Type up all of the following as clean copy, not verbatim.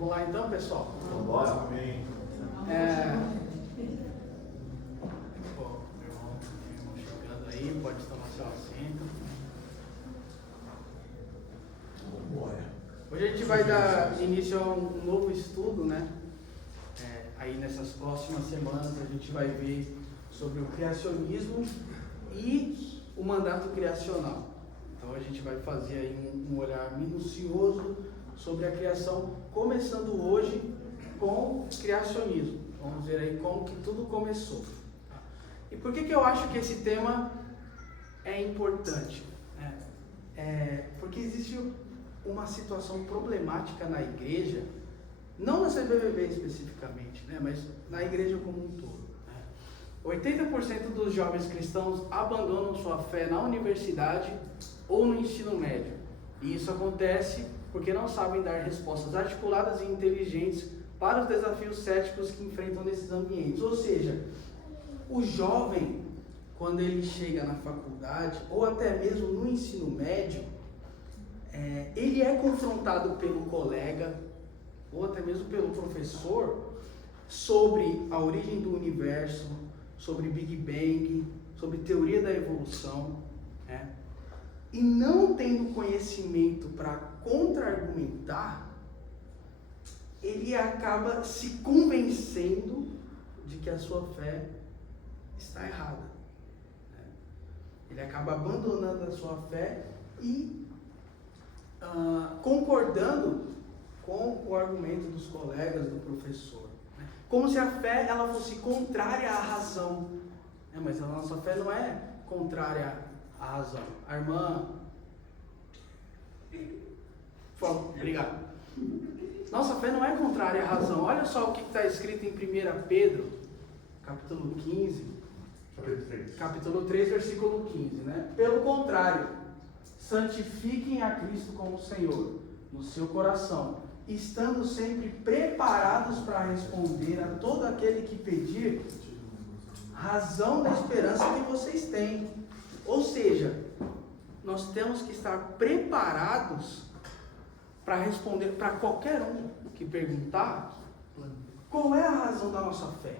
Vamos lá então, pessoal? Vamos embora. Amém. Bom, meu irmão chegando aí, pode tomar seu assento. Vamos embora. Hoje a gente vai dar início a um novo estudo, né? Aí nessas próximas semanas a gente vai ver sobre o criacionismo e o mandato criacional. Então a gente vai fazer aí um olhar minucioso sobre a criação, começando hoje com o criacionismo. Vamos ver aí como que tudo começou. E por que eu acho que esse tema é importante? Porque existe uma situação problemática na igreja, não na CBVB especificamente, né, mas na igreja como um todo. 80% dos jovens cristãos abandonam sua fé na universidade ou no ensino médio. E isso acontece porque não sabem dar respostas articuladas e inteligentes para os desafios céticos que enfrentam nesses ambientes. Ou seja, o jovem, quando ele chega na faculdade ou até mesmo no ensino médio, ele é confrontado pelo colega ou até mesmo pelo professor sobre a origem do universo, sobre Big Bang, sobre teoria da evolução, né? E não tendo conhecimento para contra-argumentar, ele acaba se convencendo de que a sua fé está errada, né? Ele acaba abandonando a sua fé e concordando com o argumento dos colegas, do professor, né? Como se a fé ela fosse contrária à razão, né? Mas a nossa fé não é contrária à razão. A irmã, por favor, obrigado. Nossa fé não é contrária à razão. Olha só o que está escrito em 1 Pedro, capítulo 15, capítulo 3, versículo 15, né? Pelo contrário, santifiquem a Cristo como Senhor no seu coração, estando sempre preparados para responder a todo aquele que pedir razão da esperança que vocês têm. Ou seja, nós temos que estar preparados para responder para qualquer um que perguntar qual é a razão da nossa fé.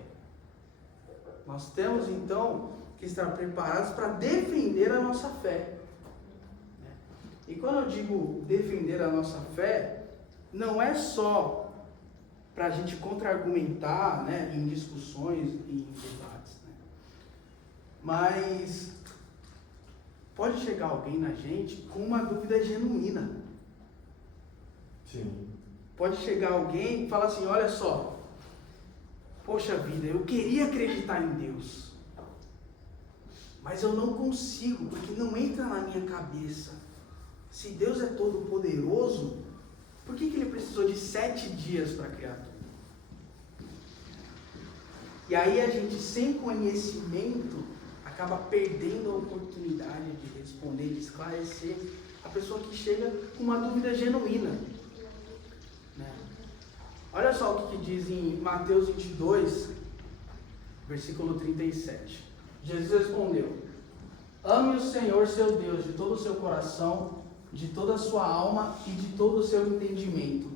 Nós temos então que estar preparados para defender a nossa fé. E quando eu digo defender a nossa fé, não é só para a gente contra-argumentar, né, em discussões e em debates, né? Mas pode chegar alguém na gente com uma dúvida genuína. Sim. Pode chegar alguém e falar assim, olha só, poxa vida, eu queria acreditar em Deus, mas eu não consigo, porque não entra na minha cabeça. Se Deus é todo poderoso, por que ele precisou de 7 dias para criar tudo? E aí a gente, sem conhecimento, acaba perdendo a oportunidade de responder, de esclarecer a pessoa que chega com uma dúvida genuína, né? Olha só o que diz em Mateus 22, versículo 37. Jesus respondeu: ame o Senhor seu Deus de todo o seu coração, de toda a sua alma e de todo o seu entendimento.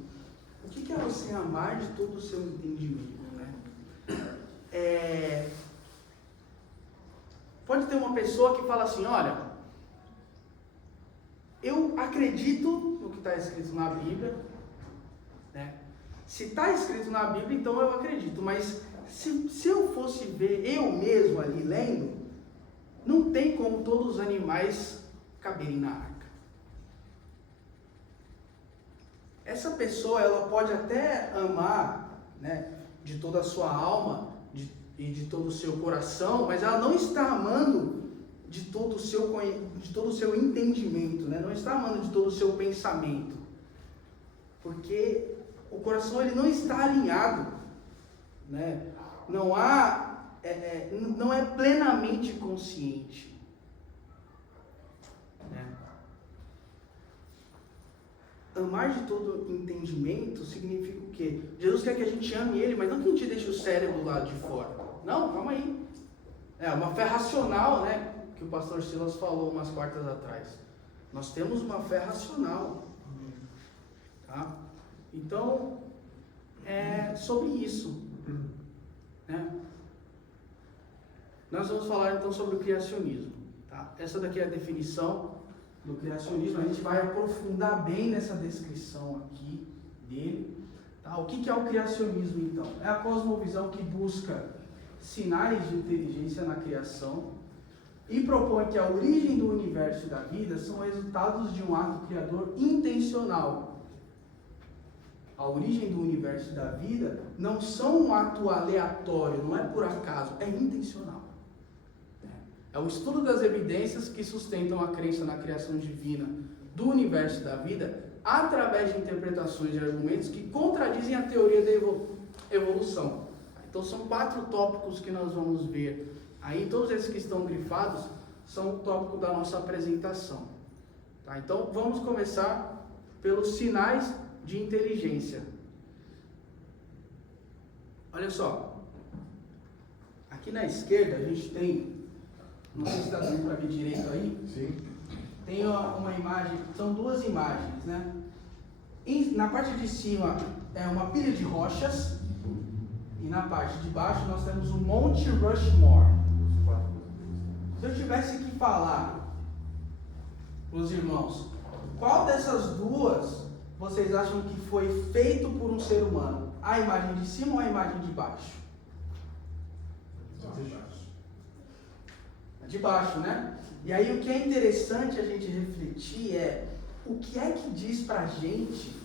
O que é você amar de todo o seu entendimento, né? Pode ter uma pessoa que fala assim, olha, eu acredito no que está escrito na Bíblia, né? Se está escrito na Bíblia, então eu acredito, mas se eu fosse ver eu mesmo ali lendo, não tem como todos os animais caberem na arca. Essa pessoa, ela pode até amar, né, de toda a sua alma e de todo o seu coração, mas ela não está amando de todo o seu entendimento, né? Não está amando de todo o seu pensamento, porque o coração ele não está alinhado, né? Não é plenamente consciente, né? Amar de todo entendimento significa o quê? Jesus quer que a gente ame Ele, mas não que a gente deixe o cérebro lá de fora. Não, calma aí. É uma fé racional, né? Que o pastor Silas falou umas quartas atrás. Nós temos uma fé racional, tá? Então, sobre isso, né? Nós vamos falar então sobre o criacionismo, tá? Essa daqui é a definição do criacionismo. A gente vai aprofundar bem nessa descrição aqui dele, tá? O que é o criacionismo então? É a cosmovisão que busca sinais de inteligência na criação e propõe que a origem do universo e da vida são resultados de um ato criador intencional. A origem do universo e da vida não são um ato aleatório, não é por acaso, é intencional. É o estudo das evidências que sustentam a crença na criação divina do universo e da vida através de interpretações e argumentos que contradizem a teoria da evolução. Então são 4 tópicos que nós vamos ver. Aí todos esses que estão grifados são o tópico da nossa apresentação. Tá? Então vamos começar pelos sinais de inteligência. Olha só, aqui na esquerda a gente tem, não sei se está dando para ver direito aí. Sim. Tem uma imagem, são 2 imagens, né? Na parte de cima é uma pilha de rochas e na parte de baixo nós temos o Monte Rushmore. Se eu tivesse que falar para os irmãos, qual dessas 2 vocês acham que foi feito por um ser humano? A imagem de cima ou a imagem de baixo? De baixo, né? E aí o que é interessante a gente refletir é o que é que diz pra gente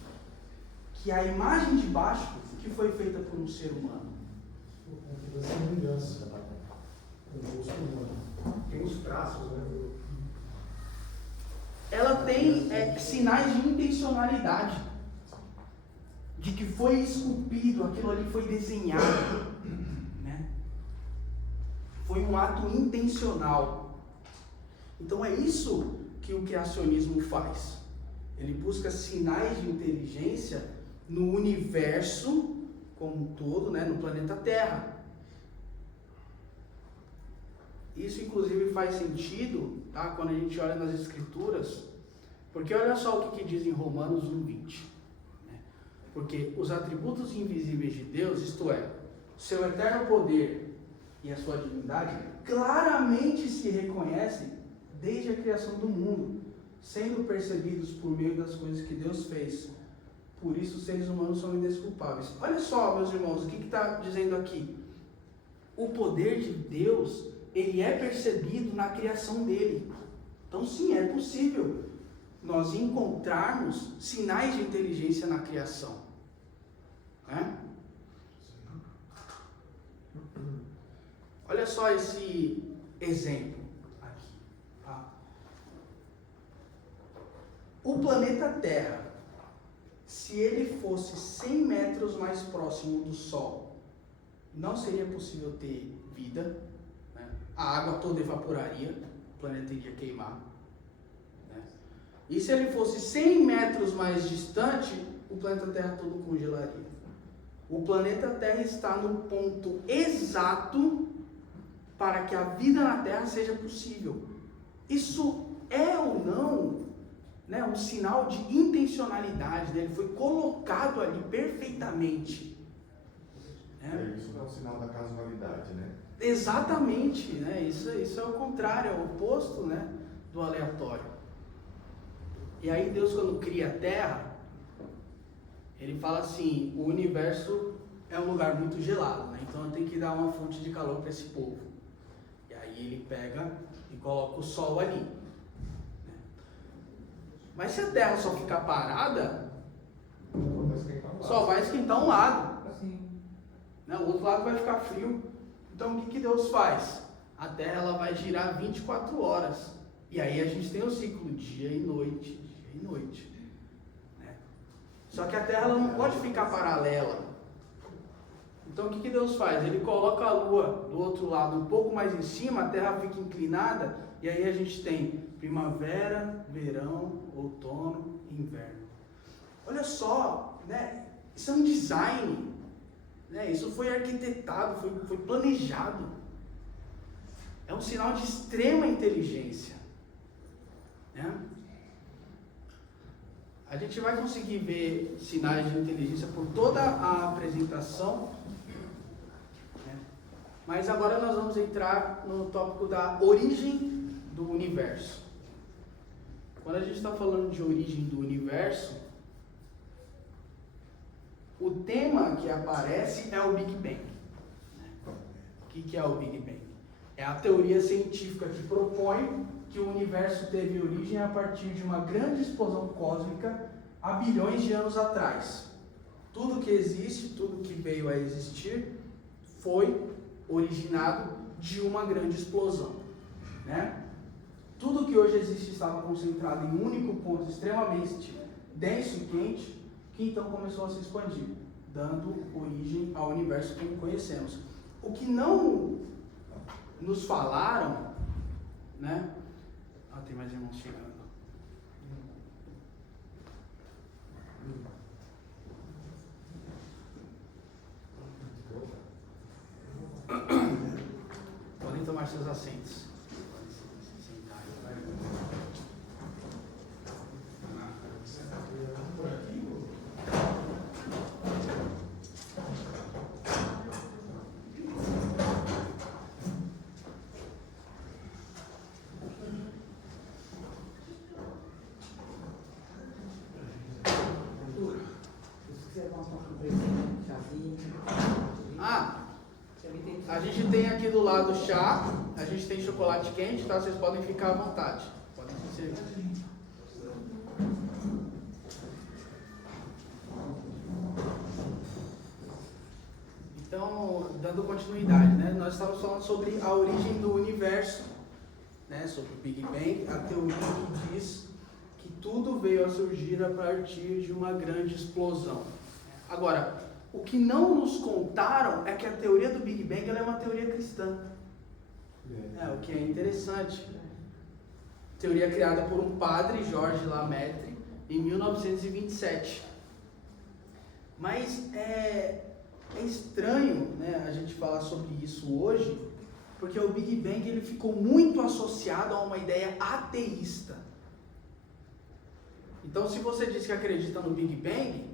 que a imagem de baixo que foi feita por um ser humano? A semelhança com o rosto humano. Tem os traços, né? Ela tem sinais de intencionalidade, de que foi esculpido, aquilo ali foi desenhado, né? Foi um ato intencional. Então é isso que o criacionismo faz. Ele busca sinais de inteligência no universo como um todo, né? No planeta Terra. Isso inclusive faz sentido, tá? Quando a gente olha nas escrituras, porque olha só o que diz em Romanos 1:20, né? Porque os atributos invisíveis de Deus, isto é, seu eterno poder e a sua divindade, claramente se reconhecem desde a criação do mundo, sendo percebidos por meio das coisas que Deus fez. Por isso os seres humanos são indesculpáveis. Olha só, meus irmãos, o que está dizendo aqui? O poder de Deus, ele é percebido na criação dele. Então sim, é possível nós encontrarmos sinais de inteligência na criação, né? Olha só esse exemplo aqui, tá? O planeta Terra, se ele fosse 100 metros mais próximo do Sol, não seria possível ter vida, né? A água toda evaporaria, o planeta iria queimar, né? E se ele fosse 100 metros mais distante, o planeta Terra todo congelaria. O planeta Terra está no ponto exato para que a vida na Terra seja possível. Isso é ou não, né, um sinal de intencionalidade, né? Ele foi colocado ali perfeitamente. Né? Isso não é um sinal da casualidade, né? Exatamente, né? Isso é o contrário, é o oposto, né, do aleatório. E aí Deus, quando cria a Terra, ele fala assim, o universo é um lugar muito gelado, né? Então eu tenho que dar uma fonte de calor para esse povo. E aí ele pega e coloca o sol ali. Né? Mas se a Terra só ficar parada, só vai esquentar um lado. Né? O outro lado vai ficar frio. Então o que Deus faz? A Terra ela vai girar 24 horas. E aí a gente tem o ciclo dia e noite, dia e noite. Né? Só que a Terra ela não pode ficar paralela. Então o que Deus faz? Ele coloca a Lua do outro lado um pouco mais em cima, a Terra fica inclinada, e aí a gente tem primavera, verão, outono e inverno. Olha só, né? Isso é um design, né? Isso foi arquitetado, foi planejado. É um sinal de extrema inteligência. Né? A gente vai conseguir ver sinais de inteligência por toda a apresentação, né? Mas agora nós vamos entrar no tópico da origem do universo. Quando a gente está falando de origem do universo, o tema que aparece é o Big Bang. O que é o Big Bang? É a teoria científica que propõe que o universo teve origem a partir de uma grande explosão cósmica há bilhões de anos atrás. Tudo que existe, tudo que veio a existir, foi originado de uma grande explosão, né? Tudo que hoje existe estava concentrado em um único ponto extremamente denso e quente, que então começou a se expandir, dando origem ao universo como conhecemos. O que não nos falaram, né? Ah, tem mais irmãos chegando. Podem tomar seus assentos. A gente tem aqui do lado chá, a gente tem chocolate quente, tá? Vocês podem ficar à vontade. Podem se servir. Então, dando continuidade, né? Nós estamos falando sobre a origem do universo, né? Sobre o Big Bang, a teoria que diz que tudo veio a surgir a partir de uma grande explosão. Agora, o que não nos contaram é que a teoria do Big Bang ela é uma teoria cristã. O que é interessante. Teoria criada por um padre, Georges Lemaitre, em 1927. Mas é estranho, né, a gente falar sobre isso hoje, porque o Big Bang ele ficou muito associado a uma ideia ateísta. Então, se você diz que acredita no Big Bang,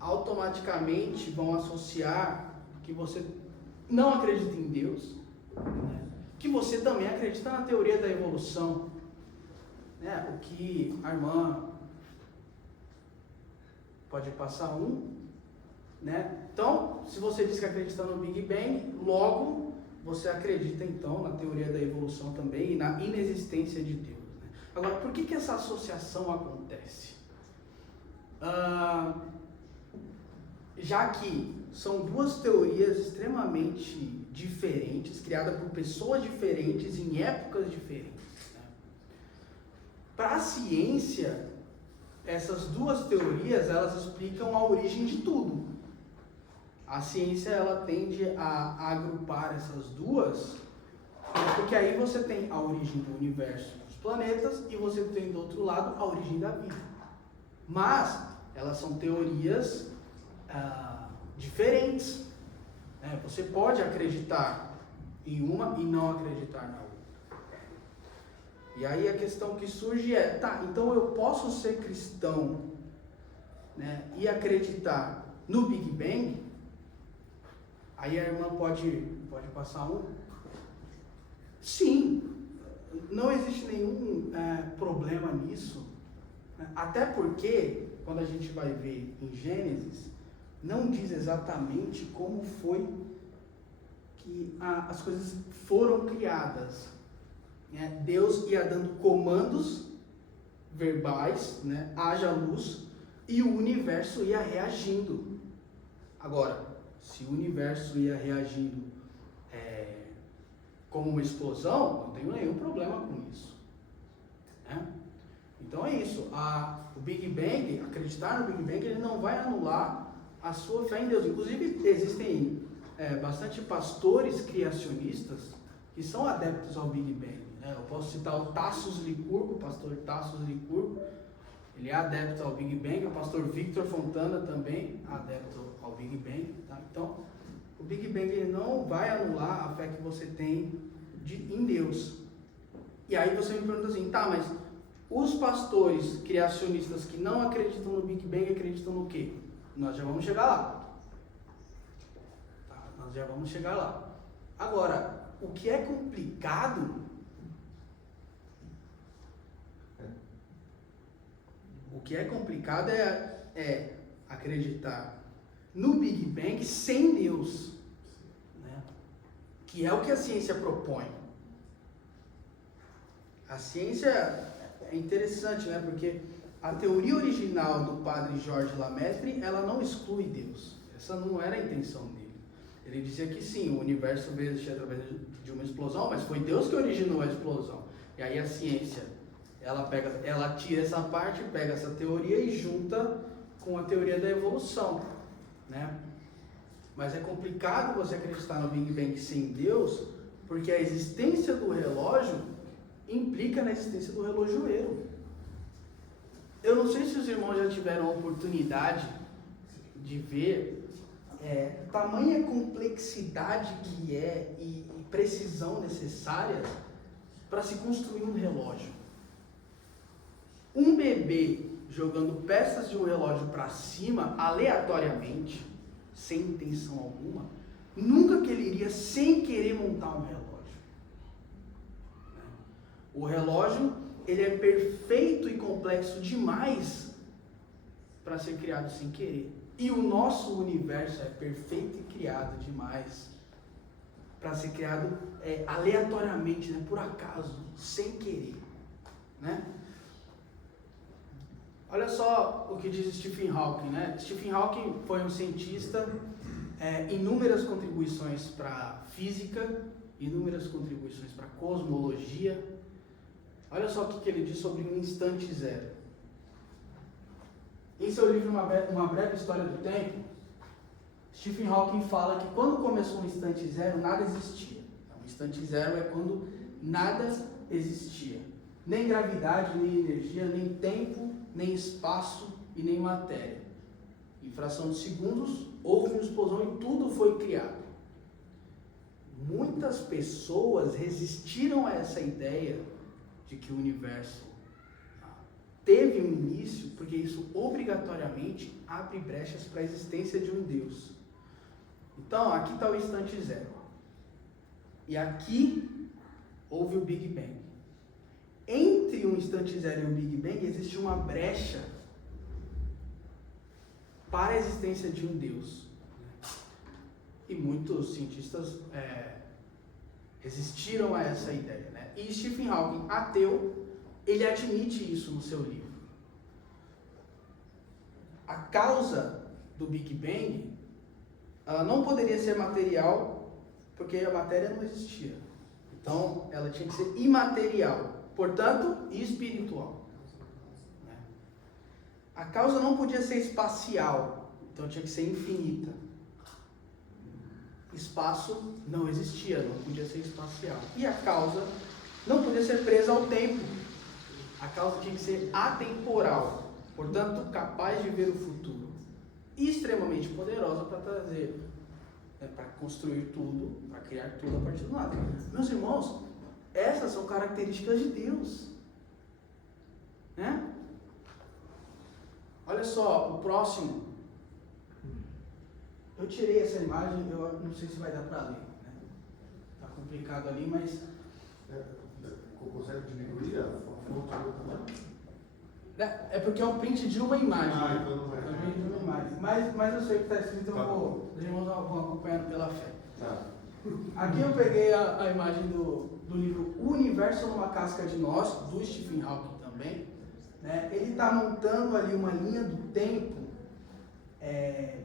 automaticamente vão associar que você não acredita em Deus, né? Que você também acredita na teoria da evolução, né? O que a irmã pode passar né? Então, se você diz que acredita no Big Bang, logo você acredita então na teoria da evolução também e na inexistência de Deus, né? Agora, por que essa associação acontece? Já que são duas teorias extremamente diferentes, criadas por pessoas diferentes em épocas diferentes, né? Para a ciência, essas duas teorias elas explicam a origem de tudo. A ciência ela tende a agrupar essas duas, porque aí você tem a origem do universo, dos planetas, e você tem do outro lado a origem da vida. Mas elas são teorias diferentes, né? Você pode acreditar em uma e não acreditar na outra. E aí a questão que surge é, então eu posso ser cristão, né, e acreditar no Big Bang? Aí a irmã pode passar Sim, não existe nenhum problema nisso, né? Até porque, quando a gente vai ver em Gênesis, não diz exatamente como foi que as coisas foram criadas, né? Deus ia dando comandos verbais, né? Haja luz, e o universo ia reagindo. Agora, se o universo ia reagindo como uma explosão, não tenho nenhum problema com isso, né? Então é isso. O Big Bang, acreditar no Big Bang, ele não vai anular a sua fé em Deus. Inclusive, existem bastante pastores criacionistas que são adeptos ao Big Bang, né? Eu posso citar o Tassos Licurgo, o pastor Tassos Licurgo, ele é adepto ao Big Bang. O pastor Victor Fontana também adepto ao Big Bang, tá? Então, o Big Bang ele não vai anular a fé que você tem em Deus. E aí você me pergunta assim, mas Os pastores criacionistas que não acreditam no Big Bang acreditam no quê? Nós já vamos chegar lá. Tá, nós já vamos chegar lá. Agora, o que é complicado... O que é complicado é acreditar no Big Bang sem Deus, né? Que é o que a ciência propõe. A ciência é interessante, né? Porque a teoria original do padre Jorge Lamaitre, ela não exclui Deus. Essa não era a intenção dele. Ele dizia que sim, o universo veio existir através de uma explosão, mas foi Deus que originou a explosão. E aí a ciência, ela tira essa parte, pega essa teoria e junta com a teoria da evolução, né? Mas é complicado você acreditar no Big Bang sem Deus, porque a existência do relógio implica na existência do relojoeiro. Eu não sei se os irmãos já tiveram a oportunidade de ver tamanha complexidade que é e precisão necessárias para se construir um relógio. Um bebê jogando peças de um relógio para cima, aleatoriamente, sem intenção alguma, nunca que ele iria sem querer montar um relógio. O relógio, ele é perfeito e complexo demais para ser criado sem querer. E o nosso universo é perfeito e criado demais para ser criado aleatoriamente, né? Por acaso, sem querer, né? Olha só o que diz Stephen Hawking, né? Stephen Hawking foi um cientista, inúmeras contribuições para a física, inúmeras contribuições para a cosmologia. Olha só o que ele diz sobre um instante zero. Em seu livro Uma Breve História do Tempo, Stephen Hawking fala que quando começou um instante zero, nada existia. Um instante zero é quando nada existia. Nem gravidade, nem energia, nem tempo, nem espaço e nem matéria. Em fração de segundos, houve uma explosão e tudo foi criado. Muitas pessoas resistiram a essa ideia de que o universo teve um início, porque isso obrigatoriamente abre brechas para a existência de um Deus. Então, aqui está o instante zero. E aqui houve o Big Bang. Entre o instante zero e o Big Bang existe uma brecha para a existência de um Deus. E muitos cientistas resistiram a essa ideia, né? E Stephen Hawking, ateu, ele admite isso no seu livro. A causa do Big Bang não poderia ser material, porque a matéria não existia. Então, ela tinha que ser imaterial, portanto, espiritual. A causa não podia ser espacial, então tinha que ser infinita. Espaço não existia, não podia ser espacial. E a causa não podia ser presa ao tempo. A causa tinha que ser atemporal, portanto, capaz de ver o futuro. E extremamente poderosa para trazer, para construir tudo, para criar tudo a partir do nada. Meus irmãos, essas são características de Deus. Né? Olha só, o próximo. Eu tirei essa imagem, eu não sei se vai dar para ler. Né? Tá complicado ali, mas... Consegue diminuir a fonte também? É porque é um print de uma imagem. Então não vai. É um print de uma imagem. Mas eu sei o que está escrito, então os irmãos vão acompanhando pela fé. Tá. Aqui eu peguei a imagem do livro O Universo numa Casca de Nós, do Stephen Hawking também. Né? Ele está montando ali uma linha do tempo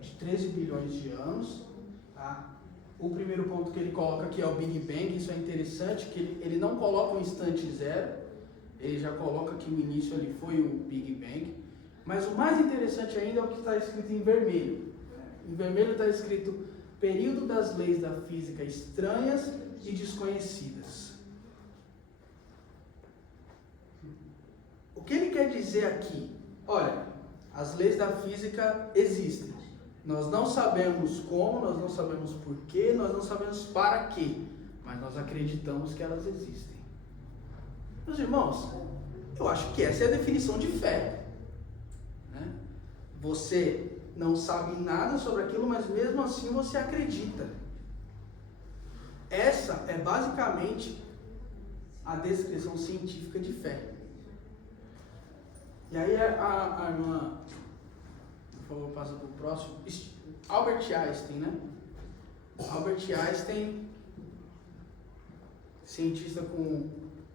de 13 bilhões de anos. Tá? O primeiro ponto que ele coloca aqui é o Big Bang. Isso é interessante, que ele não coloca um instante zero, ele já coloca que o início ali foi o Big Bang. Mas o mais interessante ainda é o que está escrito em vermelho. Em vermelho está escrito período das leis da física estranhas e desconhecidas. O que ele quer dizer aqui? Olha, as leis da física existem. Nós não sabemos como, nós não sabemos porquê, nós não sabemos para quê, mas nós acreditamos que elas existem. Meus irmãos, Eu acho que essa é a definição de fé, né? Você não sabe nada sobre aquilo, mas mesmo assim você acredita. Essa é basicamente a descrição científica de fé. E aí a irmã, por favor, passa para o próximo. Albert Einstein, né? Albert Einstein, cientista com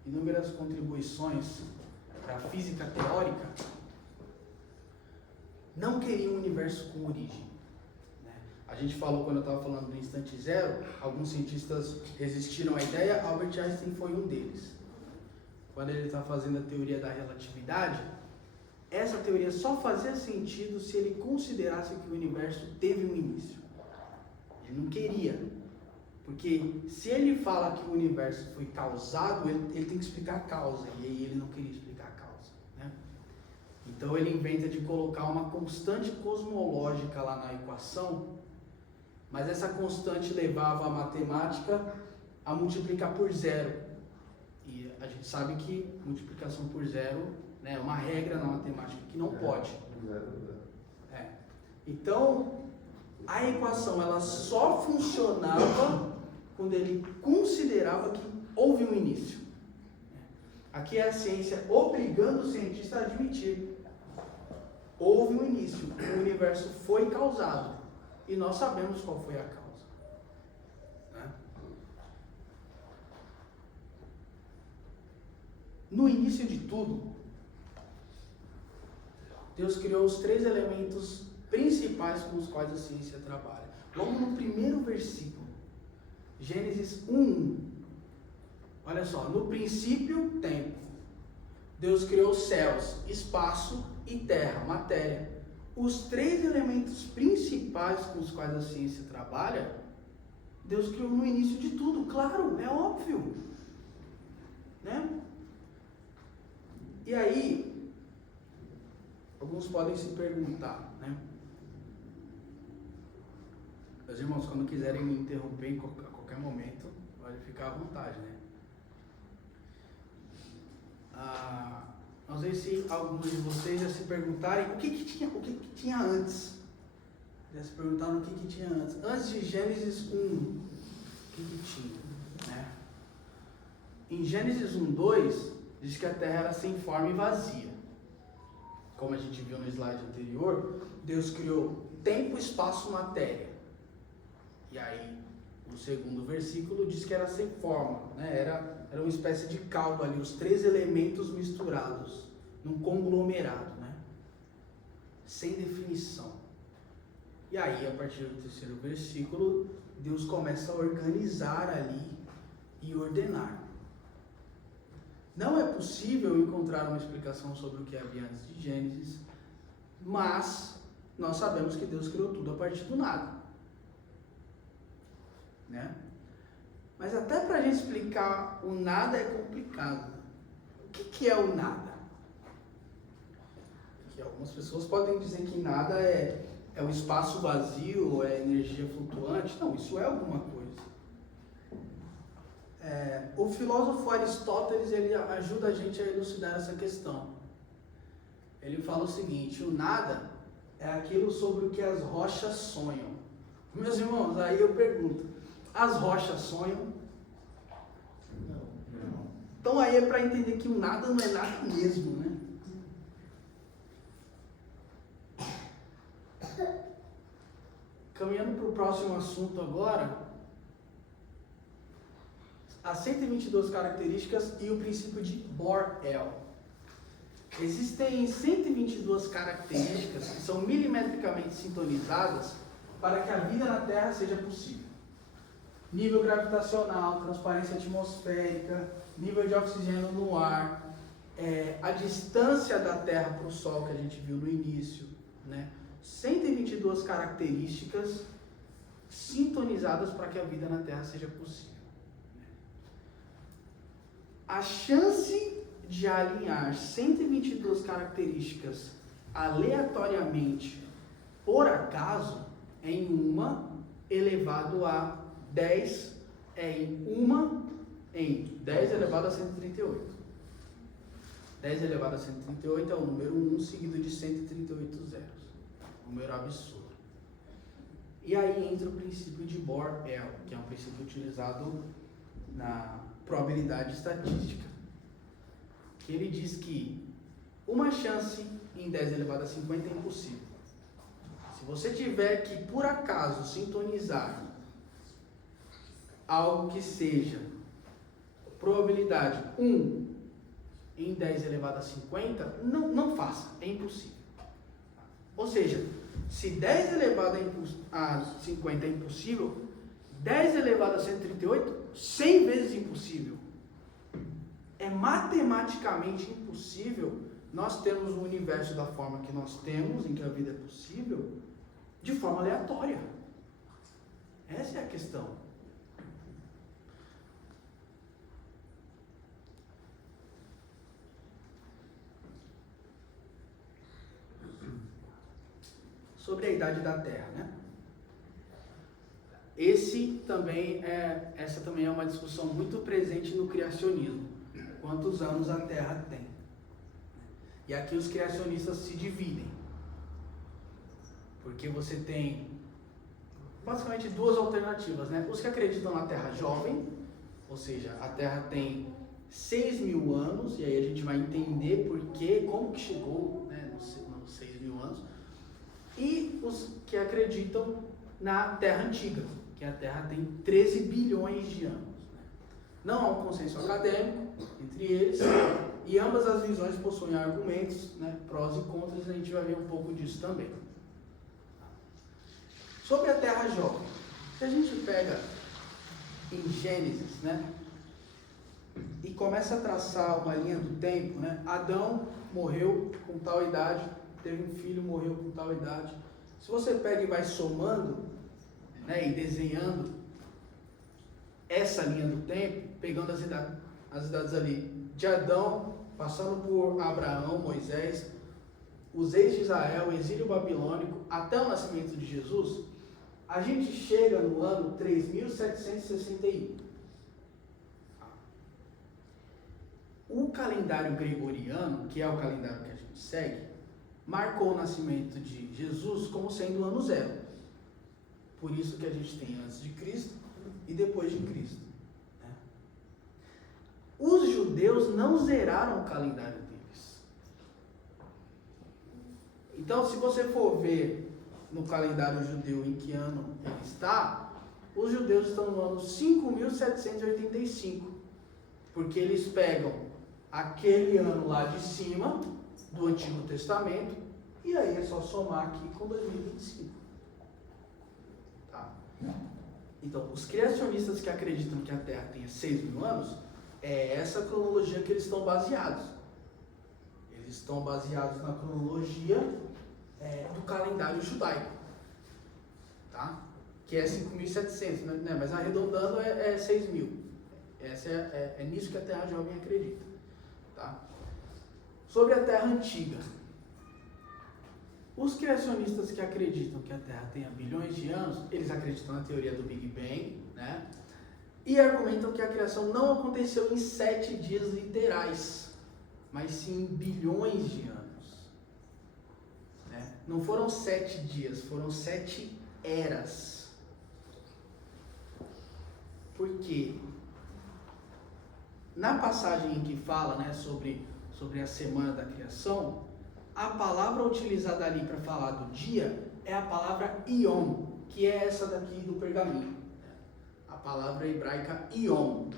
inúmeras contribuições para a física teórica, não queria um universo com origem. Né? A gente falou, quando eu estava falando do instante zero, alguns cientistas resistiram à ideia, Albert Einstein foi um deles. Quando ele está fazendo a teoria da relatividade, essa teoria só fazia sentido se ele considerasse que o universo teve um início. Ele não queria. Porque se ele fala que o universo foi causado, ele tem que explicar a causa. E aí ele não queria explicar a causa. Né? Então ele inventa de colocar uma constante cosmológica lá na equação, mas essa constante levava a matemática a multiplicar por zero. E a gente sabe que multiplicação por zero, né, é uma regra na matemática que não pode. Então, a equação ela só funcionava quando ele considerava que houve um início. Aqui é a ciência obrigando o cientista a admitir. Houve um início, o universo foi causado. E nós sabemos qual foi a causa. Né? No início de tudo, Deus criou os 3 elementos principais com os quais a ciência trabalha. Logo no primeiro versículo, Gênesis 1, olha só, no princípio, tempo. Deus criou céus, espaço e terra, matéria. Os 3 elementos principais com os quais a ciência trabalha, Deus criou no início de tudo, claro, é óbvio. Né? E aí, alguns podem se perguntar, né? Meus irmãos, quando quiserem me interromper a qualquer momento, pode ficar à vontade, né? Não sei se alguns de vocês já se perguntarem o que tinha antes. Já se perguntaram o que tinha antes. Antes de Gênesis 1, o que tinha? Né? Em Gênesis 1:2, diz que a terra era sem forma e vazia. Como a gente viu no slide anterior, Deus criou tempo, espaço, matéria. E aí, o segundo versículo diz que era sem forma, né? Era uma espécie de caldo ali, os 3 elementos misturados, num conglomerado, né? Sem definição. E aí, a partir do terceiro versículo, Deus começa a organizar ali e ordenar. Não é possível encontrar uma explicação sobre o que havia antes de Gênesis, mas nós sabemos que Deus criou tudo a partir do nada. Né? Mas até para a gente explicar o nada é complicado. O que é o nada? Porque algumas pessoas podem dizer que nada é o espaço vazio, é energia flutuante. Não, isso é alguma coisa. O filósofo Aristóteles, ele ajuda a gente a elucidar essa questão. Ele fala o seguinte: o nada é aquilo sobre o que as rochas sonham. Meus irmãos, aí eu pergunto, as rochas sonham? Não. Então aí é para entender que o nada não é nada mesmo, né? Caminhando para o próximo assunto agora, as 122 características e o princípio de Bohr-El. Existem 122 características que são milimetricamente sintonizadas para que a vida na Terra seja possível. Nível gravitacional, transparência atmosférica, nível de oxigênio no ar, a distância da Terra para o Sol que a gente viu no início, né? 122 características sintonizadas para que a vida na Terra seja possível. A chance de alinhar 122 características aleatoriamente, por acaso, é em 1 elevado a 10, em 10 elevado a 138. 10 elevado a 138 é o número 1 seguido de 138 zeros. Número absurdo. E aí entra o princípio de Bohr-El, que é um princípio utilizado na probabilidade estatística. Que ele diz que uma chance em 10 elevado a 50 é impossível. Se você tiver que, por acaso, sintonizar algo que seja probabilidade 1 em 10 elevado a 50, não faça, é impossível. Ou seja, se 10 elevado a 50 é impossível, 10 elevado a 138, 100 vezes impossível. É matematicamente impossível nós termos o universo da forma que nós temos, em que a vida é possível, de forma aleatória. Essa é a questão. Sobre a idade da Terra, né? Essa também é uma discussão muito presente no criacionismo. Quantos anos a Terra tem? E aqui os criacionistas se dividem. Porque você tem basicamente duas alternativas, né? Os que acreditam na Terra jovem, ou seja, a Terra tem 6.000 anos, e aí a gente vai entender como que chegou, né, nos 6.000 anos. E os que acreditam na Terra antiga, que a Terra tem 13 bilhões de anos. Não há um consenso acadêmico entre eles, e ambas as visões possuem argumentos, né, prós e contras, e a gente vai ver um pouco disso também. Sobre a Terra jovem, se a gente pega em Gênesis, né, e começa a traçar uma linha do tempo, né, Adão morreu com tal idade, teve um filho, morreu com tal idade. Se você pega e vai somando, né, e desenhando essa linha do tempo, pegando as idades ali de Adão, passando por Abraão, Moisés, os reis de Israel, o exílio babilônico, até o nascimento de Jesus, a gente chega no ano 3.761. O calendário gregoriano, que é o calendário que a gente segue, marcou o nascimento de Jesus como sendo o ano zero. Por isso que a gente tem antes de Cristo e depois de Cristo. Né? Os judeus não zeraram o calendário deles. Então, se você for ver no calendário judeu em que ano ele está, os judeus estão no ano 5.785. Porque eles pegam aquele ano lá de cima do Antigo Testamento, e aí é só somar aqui com 2025. Tá? Então, os criacionistas que acreditam que a Terra tenha 6.000 anos, é essa cronologia que eles estão baseados. Eles estão baseados na cronologia do calendário judaico, tá? Que é 5.700, né? Mas arredondando é 6.000. É nisso que a Terra jovem acredita. Tá? Sobre a Terra antiga, os criacionistas que acreditam que a Terra tenha bilhões de anos, eles acreditam na teoria do Big Bang, né? E argumentam que a criação não aconteceu em 7 dias literais, mas sim em bilhões de anos. Né? Não foram 7 dias, foram 7 eras. Por quê? Na passagem em que fala, né, sobre a semana da criação, a palavra utilizada ali para falar do dia é a palavra Yom, que é essa daqui do pergaminho. A palavra hebraica Yom,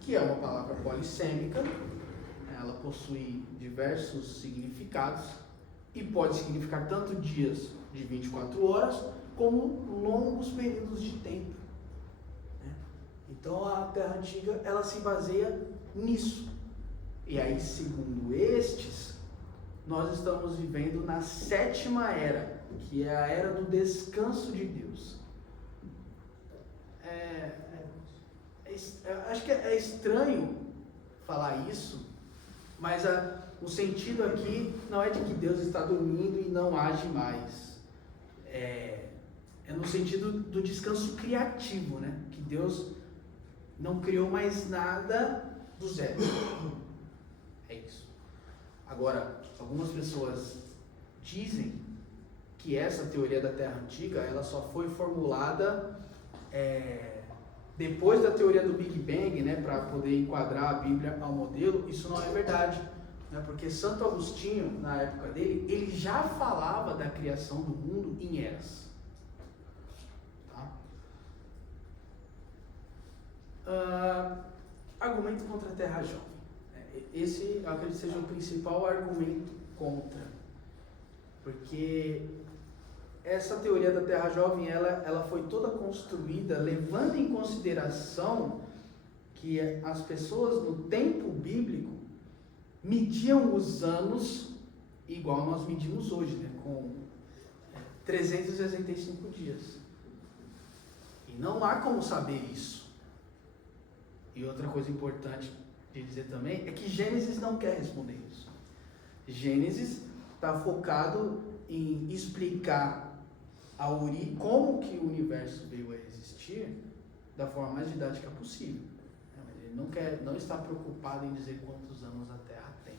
que é uma palavra polissêmica, ela possui diversos significados e pode significar tanto dias de 24 horas como longos períodos de tempo. Então a Terra Antiga, ela se baseia nisso. E aí, segundo estes, nós estamos vivendo na 7ª era, que é a era do descanso de Deus. Acho que é estranho falar isso, mas o sentido aqui não é de que Deus está dormindo e não age mais. É no sentido do descanso criativo, né? Que Deus não criou mais nada do zero. É isso. Agora, algumas pessoas dizem que essa teoria da Terra Antiga, ela só foi formulada depois da teoria do Big Bang, né, para poder enquadrar a Bíblia ao modelo. Isso não é verdade, né, porque Santo Agostinho, na época dele, ele já falava da criação do mundo em eras. Tá? Argumento contra a Terra Jovem. Esse, eu acredito, seja o principal argumento contra, porque essa teoria da Terra Jovem, ela foi toda construída levando em consideração que as pessoas no tempo bíblico mediam os anos igual nós medimos hoje, né, com 365 dias. E não há como saber isso. E outra coisa importante de dizer também é que Gênesis não quer responder isso. Gênesis está focado em explicar como que o universo veio a existir da forma mais didática possível. Ele não está preocupado em dizer quantos anos a Terra tem.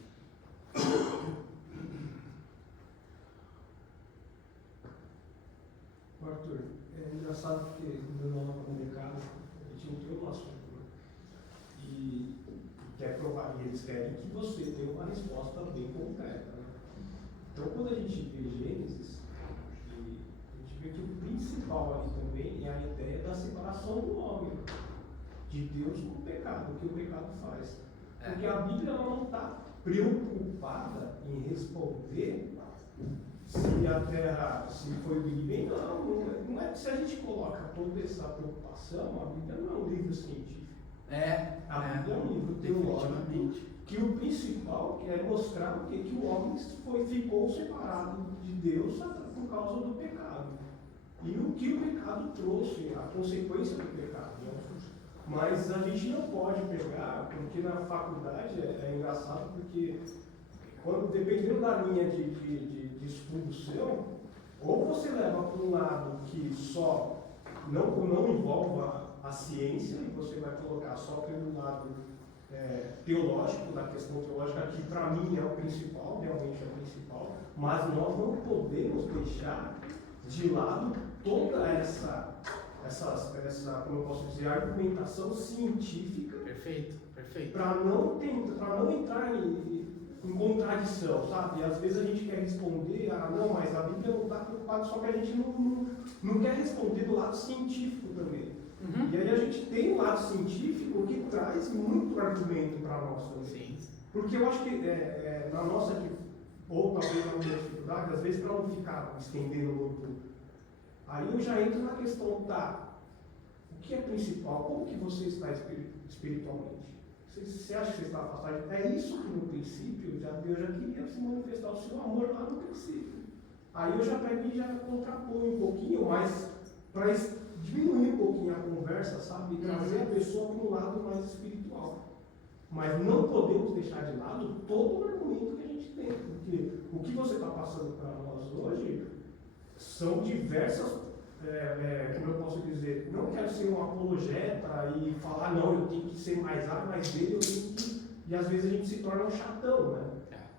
Arthur, é engraçado porque quando eu estava no mercado, a gente entrou no assunto, né? E quer provar, e eles querem que você tenha uma resposta bem concreta, né? Então, quando a gente vê Gênesis, a gente vê que o principal ali também é a ideia da separação do homem, de Deus com o pecado, o que o pecado faz. Porque a Bíblia não está preocupada em responder se a Terra, se foi o Big Bang. Não é que se a gente coloca toda essa preocupação, a Bíblia não é um livro científico. A Bíblia é um livro teológico, que o principal é mostrar o que o homem ficou separado de Deus por causa do pecado. E o que o pecado trouxe, a consequência do pecado. Né? Mas a gente não pode pegar, porque na faculdade é engraçado, porque dependendo da linha de estudo seu, ou você leva para um lado que só não envolva a ciência, e você vai colocar só pelo lado teológico, da questão teológica, que para mim é o principal, realmente é o principal, mas nós não podemos deixar de lado toda essa como eu posso dizer, argumentação científica. Perfeito. Para não entrar em contradição, sabe? E às vezes a gente quer responder, não, mas a Bíblia não está preocupada, só que a gente não quer responder do lado científico também. Uhum. E aí a gente tem um lado científico que traz muito argumento para nós também. Sim. Porque eu acho que na nossa, ou talvez na minha dificuldade, às vezes para não ficar estendendo muito, aí eu já entro na questão o que é principal, como que você está espiritualmente? Você acha que você está afastado? É isso que no princípio Deus já queria se manifestar o seu amor lá no princípio. Aí eu já pego e já contraponho um pouquinho, mas para diminuir um pouquinho a conversa, sabe? E trazer a pessoa para um lado mais espiritual. Mas não podemos deixar de lado todo o argumento que a gente tem, porque o que você está passando para nós hoje são diversas, como eu posso dizer, não quero ser um apologeta e falar, não, eu tenho que ser mais A, mais B, eu tenho que... E às vezes a gente se torna um chatão, né?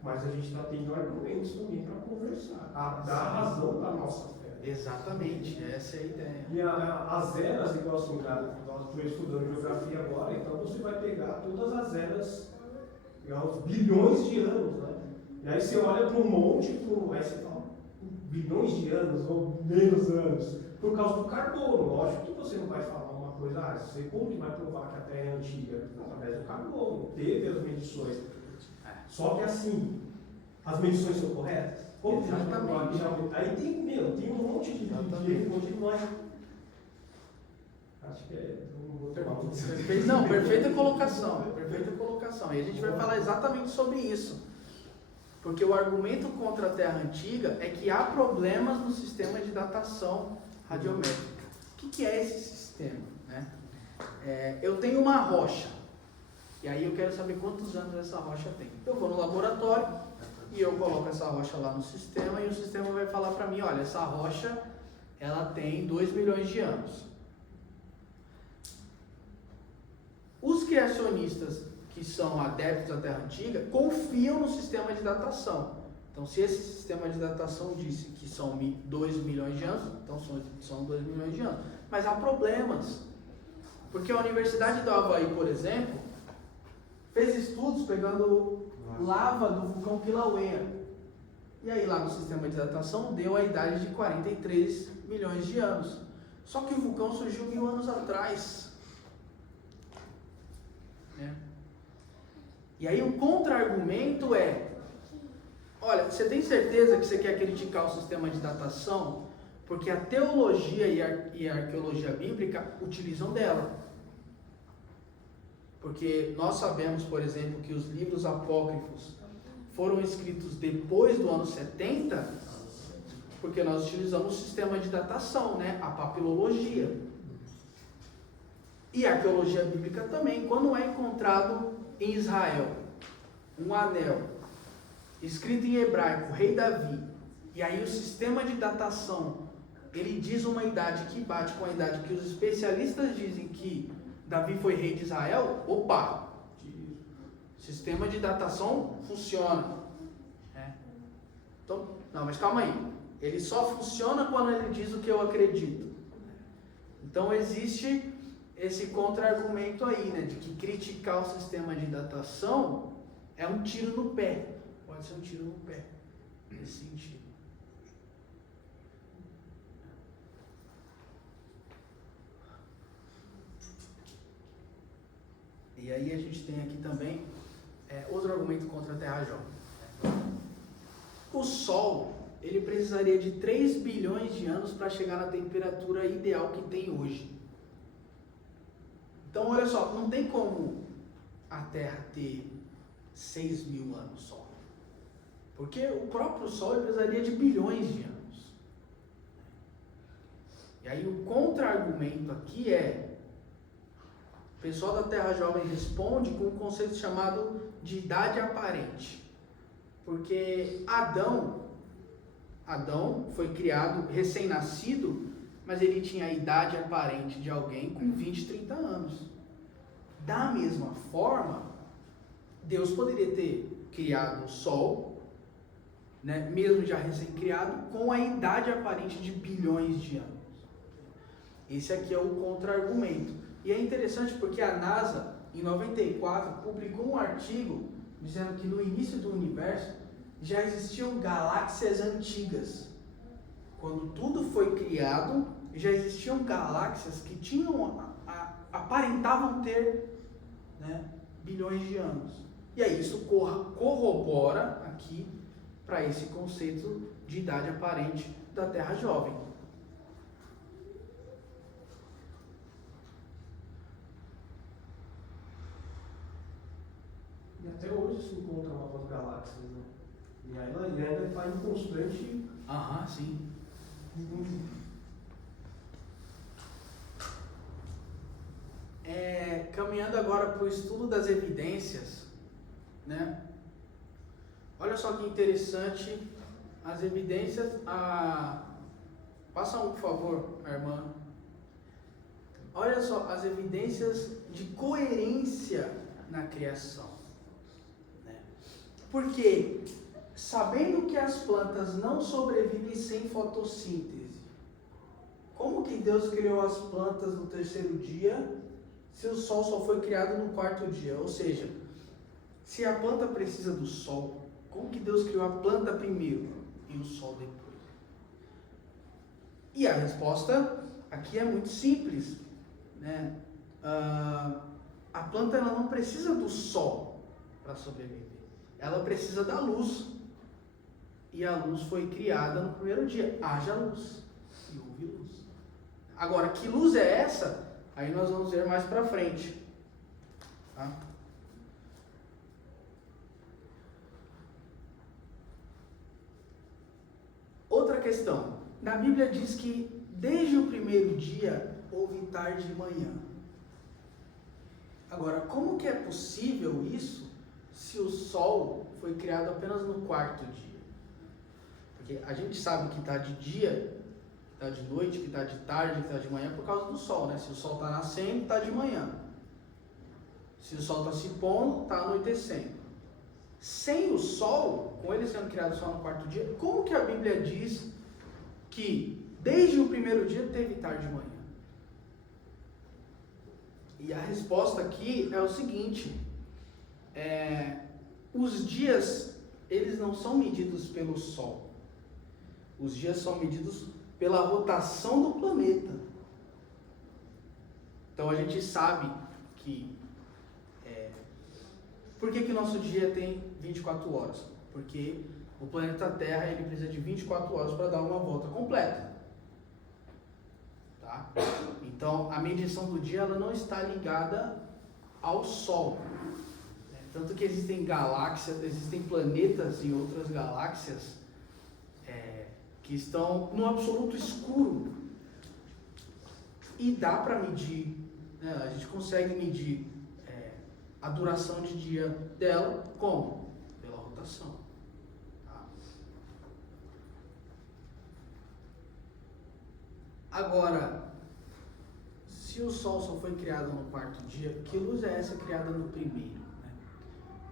Mas a gente está tendo argumentos também para conversar, dar razão da nossa fé. Exatamente, essa é a ideia. E as eras, igual assim, nós estou estudando geografia agora, então você vai pegar todas as eras, os bilhões de anos, né? E aí você olha para um monte, aí você fala, bilhões de anos ou menos anos, por causa do carbono. Lógico que você não vai falar uma coisa, como que vai provar que a Terra é antiga? Através do carbono, teve as medições. Só que assim, as medições são corretas? Como que aí tem um monte de nós. Acho que perfeita colocação. E a gente vai falar exatamente sobre isso. Porque o argumento contra a Terra Antiga é que há problemas no sistema de datação radiométrica. O que é esse sistema? Né? Eu tenho uma rocha, e aí eu quero saber quantos anos essa rocha tem. Eu vou no laboratório e eu coloco essa rocha lá no sistema, e o sistema vai falar para mim, olha, essa rocha ela tem 2 milhões de anos. Os criacionistas que são adeptos à Terra Antiga, confiam no sistema de datação. Então, se esse sistema de datação disse que são 2 milhões de anos, então são 2 milhões de anos. Mas há problemas. Porque a Universidade do Havaí, por exemplo, fez estudos pegando lava do vulcão Kilauea. E aí lá no sistema de datação deu a idade de 43 milhões de anos. Só que o vulcão surgiu 1000 anos atrás. Né? E aí o contra-argumento é: olha, você tem certeza que você quer criticar o sistema de datação? Porque a teologia e a arqueologia bíblica utilizam dela. Porque nós sabemos, por exemplo, que os livros apócrifos foram escritos depois do ano 70, porque nós utilizamos o sistema de datação, né? A papilologia. E a arqueologia bíblica também. Quando é encontrado em Israel um anel escrito em hebraico, Rei Davi, e aí o sistema de datação ele diz uma idade que bate com a idade que os especialistas dizem que Davi foi rei de Israel, opa, o sistema de datação funciona. Então, não, mas calma aí, ele só funciona quando ele diz o que eu acredito. Então existe esse contra-argumento aí, né, de que criticar o sistema de datação é um tiro no pé, pode ser um tiro no pé, nesse sentido. E aí a gente tem aqui também outro argumento contra a Terra jovem. O Sol, ele precisaria de 3 bilhões de anos para chegar na temperatura ideal que tem hoje. Então, olha só, não tem como a Terra ter 6.000 anos só. Porque o próprio Sol ele precisaria de bilhões de anos. E aí o contra-argumento aqui é: o pessoal da Terra Jovem responde com um conceito chamado de idade aparente. Porque Adão foi criado recém-nascido, mas ele tinha a idade aparente de alguém com 20, 30 anos. Da mesma forma, Deus poderia ter criado o Sol, né, mesmo já recém-criado, com a idade aparente de bilhões de anos. Esse aqui é o contra-argumento. E é interessante porque a NASA, em 94, publicou um artigo dizendo que no início do universo já existiam galáxias antigas. Quando tudo foi criado, já existiam galáxias que aparentavam ter, né, bilhões de anos. E aí isso corrobora aqui para esse conceito de idade aparente da Terra jovem. E até hoje se encontram novas galáxias, né? E aí ela ainda está em constante... Sim. Caminhando agora para o estudo das evidências, né? Olha só que interessante as evidências. Passa um, por favor, a irmã. Olha só as evidências de coerência na criação, né? Porque sabendo que as plantas não sobrevivem sem fotossíntese, como que Deus criou as plantas no 3º dia, se o sol só foi criado no 4º dia? Ou seja, se a planta precisa do sol, como que Deus criou a planta primeiro e o sol depois? E a resposta aqui é muito simples, né? A planta ela não precisa do sol para sobreviver, ela precisa da luz. E a luz foi criada no 1º dia. Haja luz. E houve luz. Agora, que luz é essa? Aí nós vamos ver mais para frente. Tá? Outra questão. Na Bíblia diz que desde o 1º dia houve tarde e manhã. Agora, como que é possível isso se o sol foi criado apenas no 4º dia? Porque a gente sabe que está de dia, está de noite, que está de tarde, que está de manhã por causa do sol, né? Se o sol está nascendo, está de manhã. Se o sol está se pondo, está anoitecendo. Sem o sol, com ele sendo criado só no quarto dia, como que a Bíblia diz que desde o primeiro dia teve tarde e manhã? E a resposta aqui é o seguinte: os dias, eles não são medidos pelo sol. Os dias são medidos pela rotação do planeta. Então a gente sabe que por que o nosso dia tem 24 horas? Porque o planeta Terra ele precisa de 24 horas para dar uma volta completa. Tá? Então a medição do dia ela não está ligada ao Sol. Tanto que existem galáxias, existem planetas em outras galáxias que estão no absoluto escuro. E dá para medir, né? A gente consegue medir a duração de dia dela, como? Pela rotação. Tá? Agora, se o Sol só foi criado no quarto dia, que luz é essa criada no primeiro? Né?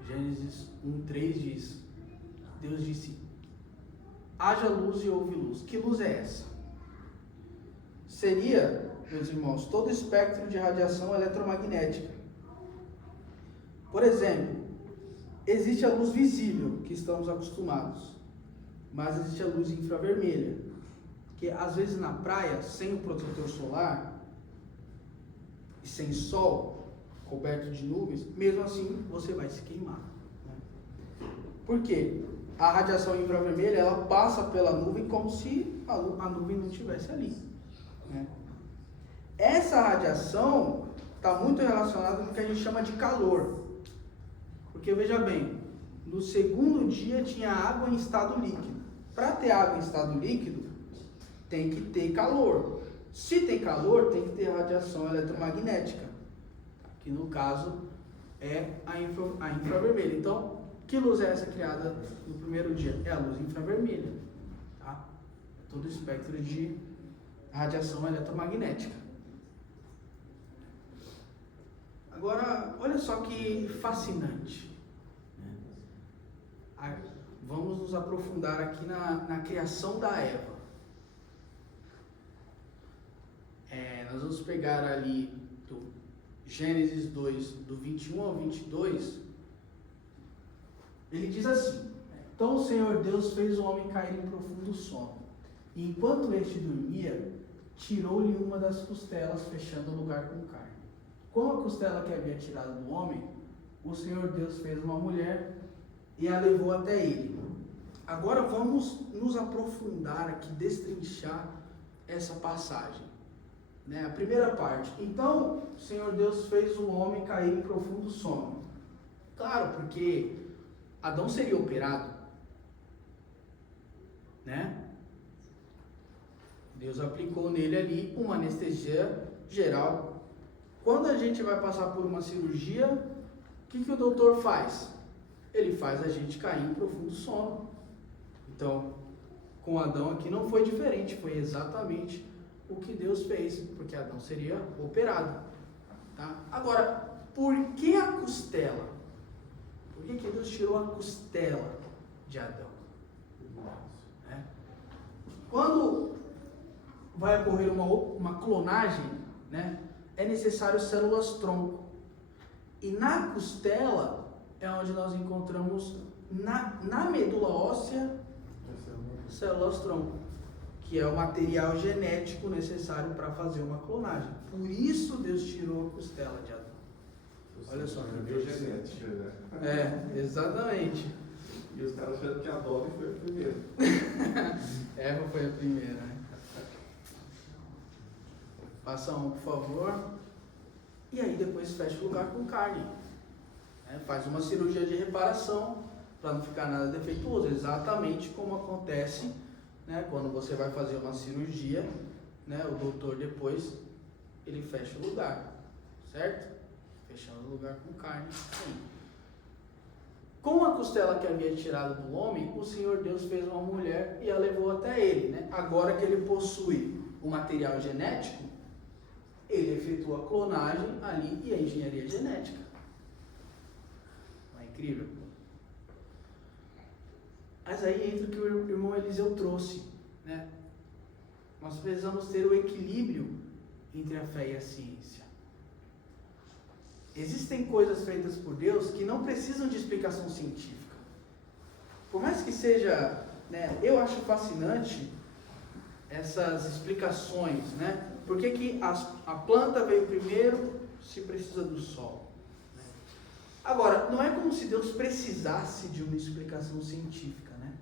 Gênesis 1:3 diz, Deus disse, haja luz e houve luz. Que luz é essa? Seria, meus irmãos, todo espectro de radiação eletromagnética. Por exemplo, existe a luz visível, que estamos acostumados, mas existe a luz infravermelha, que às vezes na praia, sem o protetor solar e sem sol, coberto de nuvens, mesmo assim você vai se queimar. Né? Por quê? A radiação infravermelha, ela passa pela nuvem como se a nuvem não estivesse ali. Né? Essa radiação está muito relacionada com o que a gente chama de calor. Porque veja bem, no segundo dia tinha água em estado líquido. Para ter água em estado líquido, tem que ter calor. Se tem calor, tem que ter radiação eletromagnética, que no caso é a infravermelha. Então, que luz é essa criada no primeiro dia? É a luz infravermelha. Tá? Todo o espectro de radiação eletromagnética. Agora, olha só que fascinante. Vamos nos aprofundar aqui na criação da Eva. Nós vamos pegar ali do Gênesis 2, do 21 ao 22. Ele diz assim: então o Senhor Deus fez o homem cair em profundo sono. E enquanto este dormia, tirou-lhe uma das costelas, fechando o lugar com carne. Com a costela que havia tirado do homem, o Senhor Deus fez uma mulher e a levou até ele. Agora vamos nos aprofundar aqui, destrinchar essa passagem. Né? A primeira parte. Então, o Senhor Deus fez o homem cair em profundo sono. Claro, porque Adão seria operado. Né? Deus aplicou nele ali uma anestesia geral. Quando a gente vai passar por uma cirurgia, o que o doutor faz? Ele faz a gente cair em profundo sono. Então, com Adão aqui não foi diferente, foi exatamente o que Deus fez, porque Adão seria operado. Tá? Agora, por que a costela? Por que Deus tirou a costela de Adão? Quando vai ocorrer uma clonagem, né, é necessário células-tronco. E na costela é onde nós encontramos, na medula óssea, células-tronco, que é o material genético necessário para fazer uma clonagem. Por isso Deus tirou a costela de Adão. Olha só. Biogenética, né? Exatamente. E os caras achando que a Adão foi a primeira. Eva foi a primeira, né? Passa um, por favor. E aí depois fecha o lugar com carne. Faz uma cirurgia de reparação para não ficar nada defeituoso. Exatamente como acontece, né, quando você vai fazer uma cirurgia, né, o doutor depois ele fecha o lugar, certo? Fechando o lugar com carne. Sim. Com a costela que havia tirado do homem, o Senhor Deus fez uma mulher e a levou até ele. Né? Agora que ele possui o material genético, ele efetua a clonagem ali e a engenharia genética. incrível? Mas aí entra o que o irmão Eliseu trouxe, né? Nós precisamos ter o equilíbrio entre a fé e a ciência. Existem coisas feitas por Deus que não precisam de explicação científica. Por mais que seja, né, eu acho fascinante essas explicações, né? Por que a planta veio primeiro se precisa do sol? Né? Agora, não é como se Deus precisasse de uma explicação científica, né?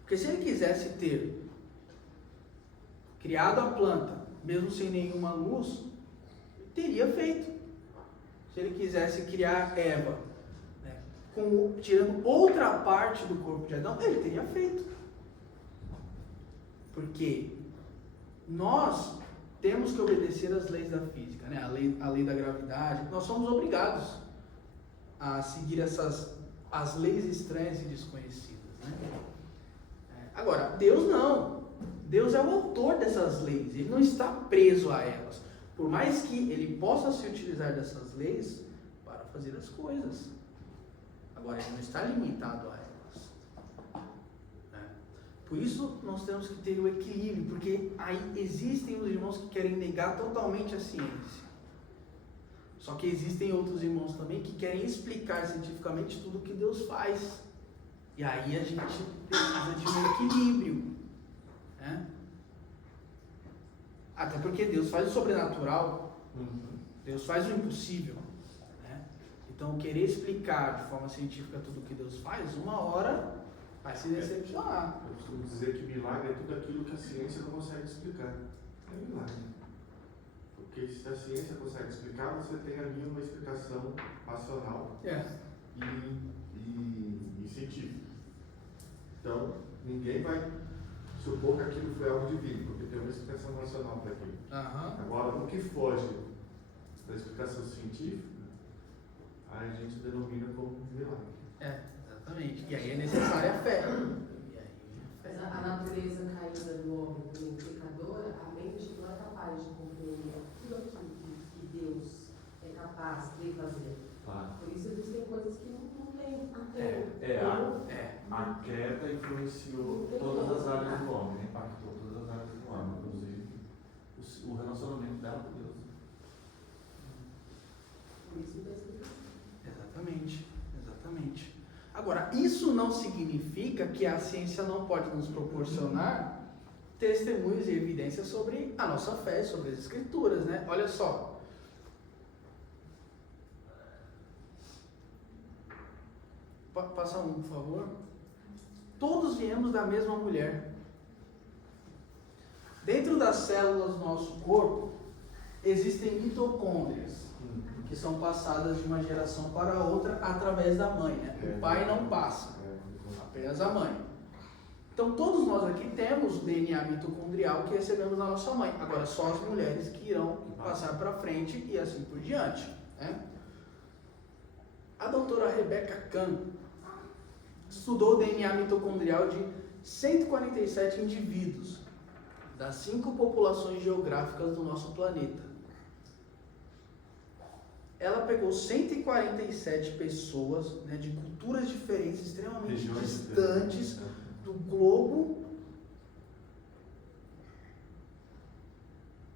Porque se Ele quisesse ter criado a planta, mesmo sem nenhuma luz, teria feito. Se Ele quisesse criar Eva, né, tirando outra parte do corpo de Adão, Ele teria feito. Porque nós temos que obedecer às leis da física, né? a lei da gravidade. Nós somos obrigados a seguir as leis estranhas e desconhecidas, né? Agora, Deus não. Deus é o autor dessas leis. Ele não está preso a elas. Por mais que Ele possa se utilizar dessas leis para fazer as coisas. Agora, Ele não está limitado a elas. Por isso, nós temos que ter o equilíbrio, porque aí existem os irmãos que querem negar totalmente a ciência. Só que existem outros irmãos também que querem explicar cientificamente tudo o que Deus faz. E aí a gente precisa de um equilíbrio, né? Até porque Deus faz o sobrenatural, Deus faz o impossível, né? Então, querer explicar de forma científica tudo o que Deus faz, uma hora vai se decepcionar. Eu costumo dizer que milagre é tudo aquilo que a ciência não consegue explicar. É milagre. Porque se a ciência consegue explicar, você tem ali uma explicação racional e científica. Então, ninguém vai supor que aquilo foi algo divino, porque tem uma explicação racional para aquilo. Agora, o que foge da explicação científica, aí a gente denomina como milagre. Exatamente. E aí é necessária a fé. Mas a natureza caída do homem, do pecador, a mente não é capaz de compreender aquilo que Deus é capaz de fazer. Claro. Por isso existem coisas que não tem. A queda influenciou todas as áreas do homem, impactou todas as áreas do homem, inclusive o relacionamento dela com Deus. Por isso mesmo. Exatamente. Agora, isso não significa que a ciência não pode nos proporcionar testemunhos e evidências sobre a nossa fé, sobre as escrituras, né? Olha só. Passa um, por favor. Todos viemos da mesma mulher. Dentro das células do nosso corpo, existem mitocôndrias, que são passadas de uma geração para outra através da mãe, né? O pai não passa, apenas a mãe. Então todos nós aqui temos o DNA mitocondrial que recebemos da nossa mãe. Agora só as mulheres que irão passar para frente e assim por diante, né? A doutora Rebecca Kahn estudou o DNA mitocondrial de 147 indivíduos das 5 populações geográficas do nosso planeta. Ela pegou 147 pessoas, né, de culturas diferentes, extremamente distantes do globo,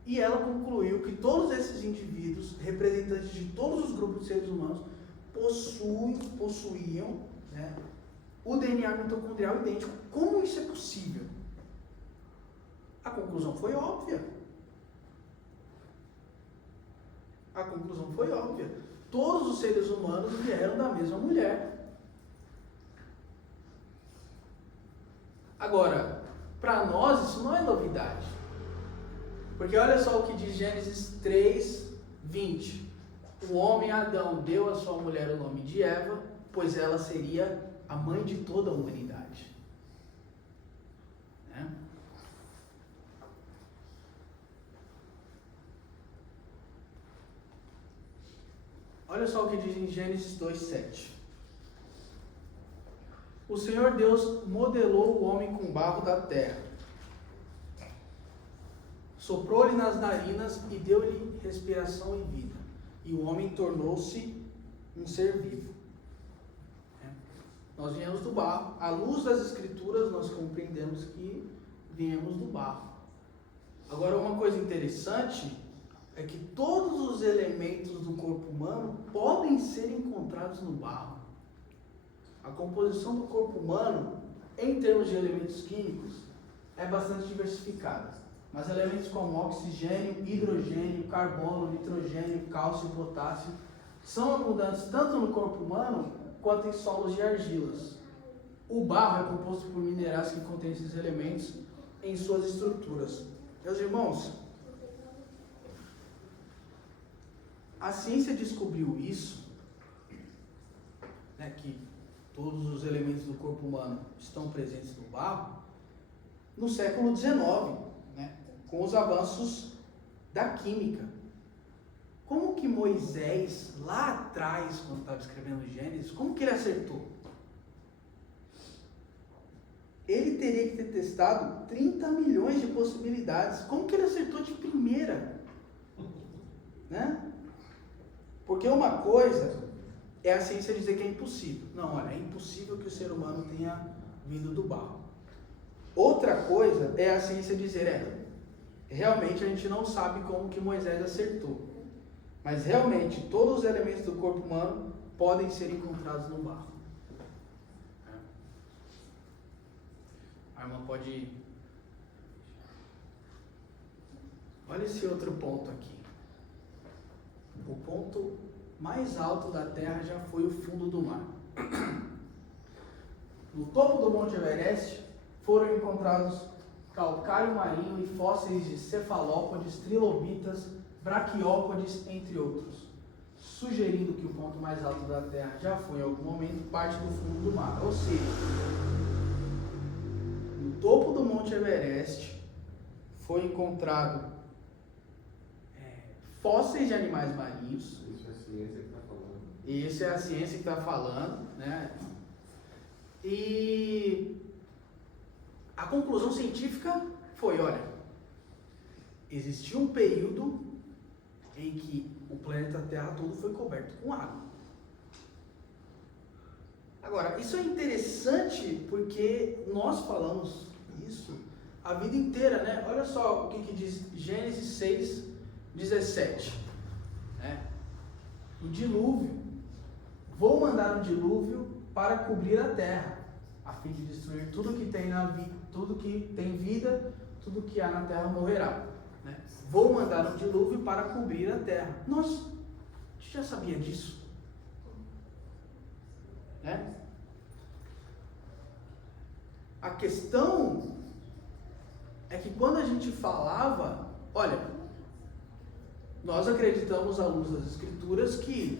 e ela concluiu que todos esses indivíduos, representantes de todos os grupos de seres humanos, possuíam, né, o DNA mitocondrial idêntico. Como isso é possível? A conclusão foi óbvia. Todos os seres humanos vieram da mesma mulher. Agora, para nós isso não é novidade. Porque olha só o que diz Gênesis 3:20. O homem Adão deu à sua mulher o nome de Eva, pois ela seria a mãe de toda a humanidade. Né? Olha só o que diz em Gênesis 2:7. O Senhor Deus modelou o homem com barro da terra, soprou-lhe nas narinas e deu-lhe respiração e vida, e o homem tornou-se um ser vivo. Nós viemos do barro. À luz das Escrituras, nós compreendemos que viemos do barro. Agora, uma coisa interessante é que todos os elementos do corpo humano podem ser encontrados no barro. A composição do corpo humano, em termos de elementos químicos, é bastante diversificada. Mas elementos como oxigênio, hidrogênio, carbono, nitrogênio, cálcio e potássio são abundantes tanto no corpo humano quanto em solos de argilas. O barro é composto por minerais que contêm esses elementos em suas estruturas. Meus irmãos, a ciência descobriu isso, né, que todos os elementos do corpo humano estão presentes no barro, no século XIX, né, com os avanços da química. Como que Moisés, lá atrás, quando estava escrevendo Gênesis, como que ele acertou? Ele teria que ter testado 30 milhões de possibilidades. Como que ele acertou de primeira? Né? Porque uma coisa é a ciência dizer que é impossível. Não, olha, é impossível que o ser humano tenha vindo do barro. Outra coisa é a ciência dizer, realmente a gente não sabe como que Moisés acertou. Mas realmente todos os elementos do corpo humano podem ser encontrados no barro. A irmã pode... Olha esse outro ponto aqui. O ponto mais alto da Terra já foi o fundo do mar. No topo do Monte Everest foram encontrados calcário marinho e fósseis de cefalópodes, trilobitas, braquiópodes, entre outros, sugerindo que o ponto mais alto da Terra já foi em algum momento parte do fundo do mar. Ou seja, no topo do Monte Everest foi encontrado fósseis de animais marinhos. Isso é a ciência que está falando. Isso é a ciência que está falando, né? E a conclusão científica foi, olha, existiu um período em que o planeta Terra todo foi coberto com água. Agora, isso é interessante porque nós falamos isso a vida inteira, né? Olha só o que diz Gênesis 6, 17. Né? O dilúvio. Vou mandar um dilúvio para cobrir a terra, a fim de destruir tudo que tem tudo que tem vida, tudo que há na terra morrerá. Né? Vou mandar um dilúvio para cobrir a terra. Nossa, a gente já sabia disso. Né? A questão é que quando a gente falava, olha, nós acreditamos à luz das Escrituras que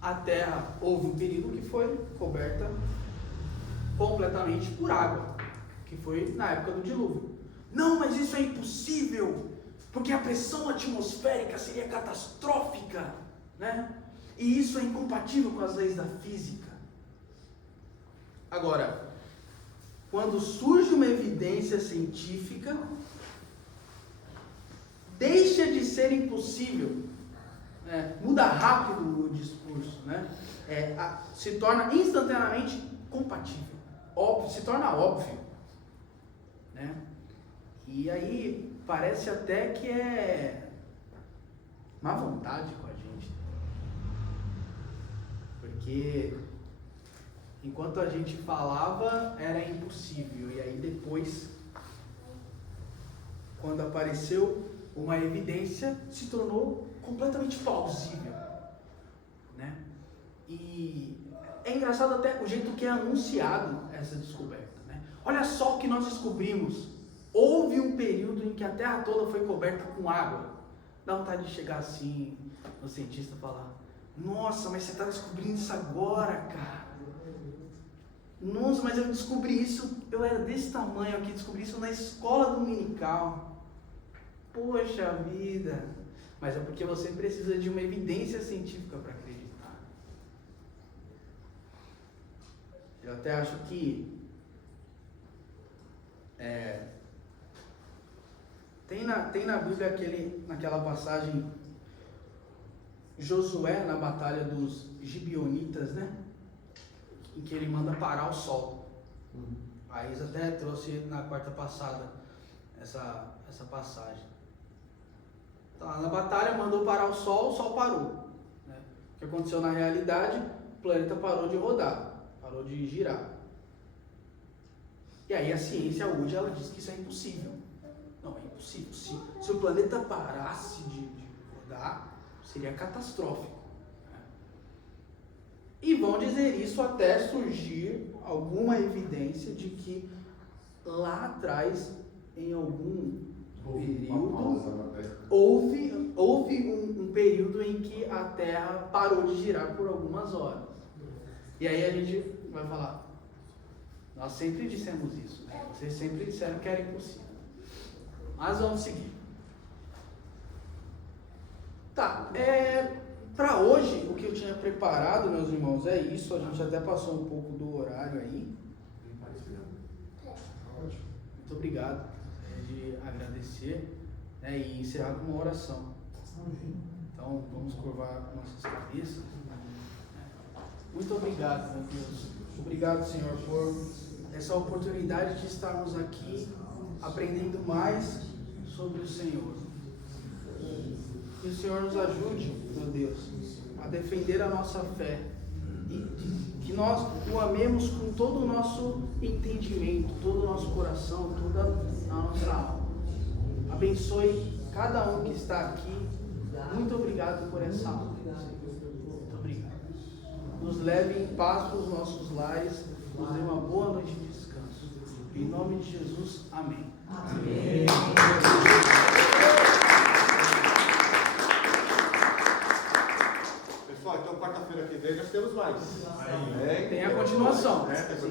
a terra houve um período que foi coberta completamente por água, que foi na época do dilúvio. Não, mas isso é impossível, porque a pressão atmosférica seria catastrófica, né? E isso é incompatível com as leis da física. Agora, quando surge uma evidência científica, deixa de ser impossível, muda rápido o discurso, né? Se torna instantaneamente compatível, óbvio, se torna óbvio, né? E aí parece até que é má vontade com a gente, porque enquanto a gente falava era impossível, e aí depois, quando apareceu uma evidência, se tornou completamente plausível, né? E é engraçado até o jeito que é anunciado essa descoberta, né? Olha só o que nós descobrimos. Houve um período em que a Terra toda foi coberta com água. Dá vontade de chegar assim, no cientista e falar, nossa, mas você está descobrindo isso agora, cara. Nossa, mas eu descobri isso, eu era desse tamanho aqui, descobri isso na escola dominical. Poxa vida, mas é porque você precisa de uma evidência científica para acreditar. Eu até acho que tem na Bíblia naquela passagem, Josué na batalha dos Gibeonitas, né? em que ele manda parar o sol. A Isa até trouxe na quarta passada essa passagem. Então, na batalha mandou parar o sol parou. Né? O que aconteceu na realidade, o planeta parou de rodar, parou de girar. E aí a ciência hoje ela diz que isso é impossível. Não, é impossível. Se o planeta parasse de rodar, seria catastrófico. Né? E vão dizer isso até surgir alguma evidência de que lá atrás, em algum período, houve um período em que a Terra parou de girar por algumas horas. E aí a gente vai falar, nós sempre dissemos isso, né? Vocês sempre disseram que era impossível. Mas vamos seguir. Tá, para hoje, o que eu tinha preparado, meus irmãos, é isso. A gente até passou um pouco do horário aí. Muito obrigado. De agradecer, né, e encerrar com uma oração. Então, vamos curvar nossas cabeças. Muito obrigado, meu Deus. Obrigado, Senhor, por essa oportunidade de estarmos aqui aprendendo mais sobre o Senhor. Que o Senhor nos ajude, meu Deus, a defender a nossa fé e que nós o amemos com todo o nosso entendimento, todo o nosso coração, toda a nossa alma. Abençoe cada um que está aqui. Muito obrigado por essa aula. Muito obrigado. Nos leve em paz para os nossos lares. Nos dê uma boa noite de descanso. Em nome de Jesus, amém. Amém. Pessoal, então quarta-feira que vem nós temos mais. Tem a continuação. Tem a continuação.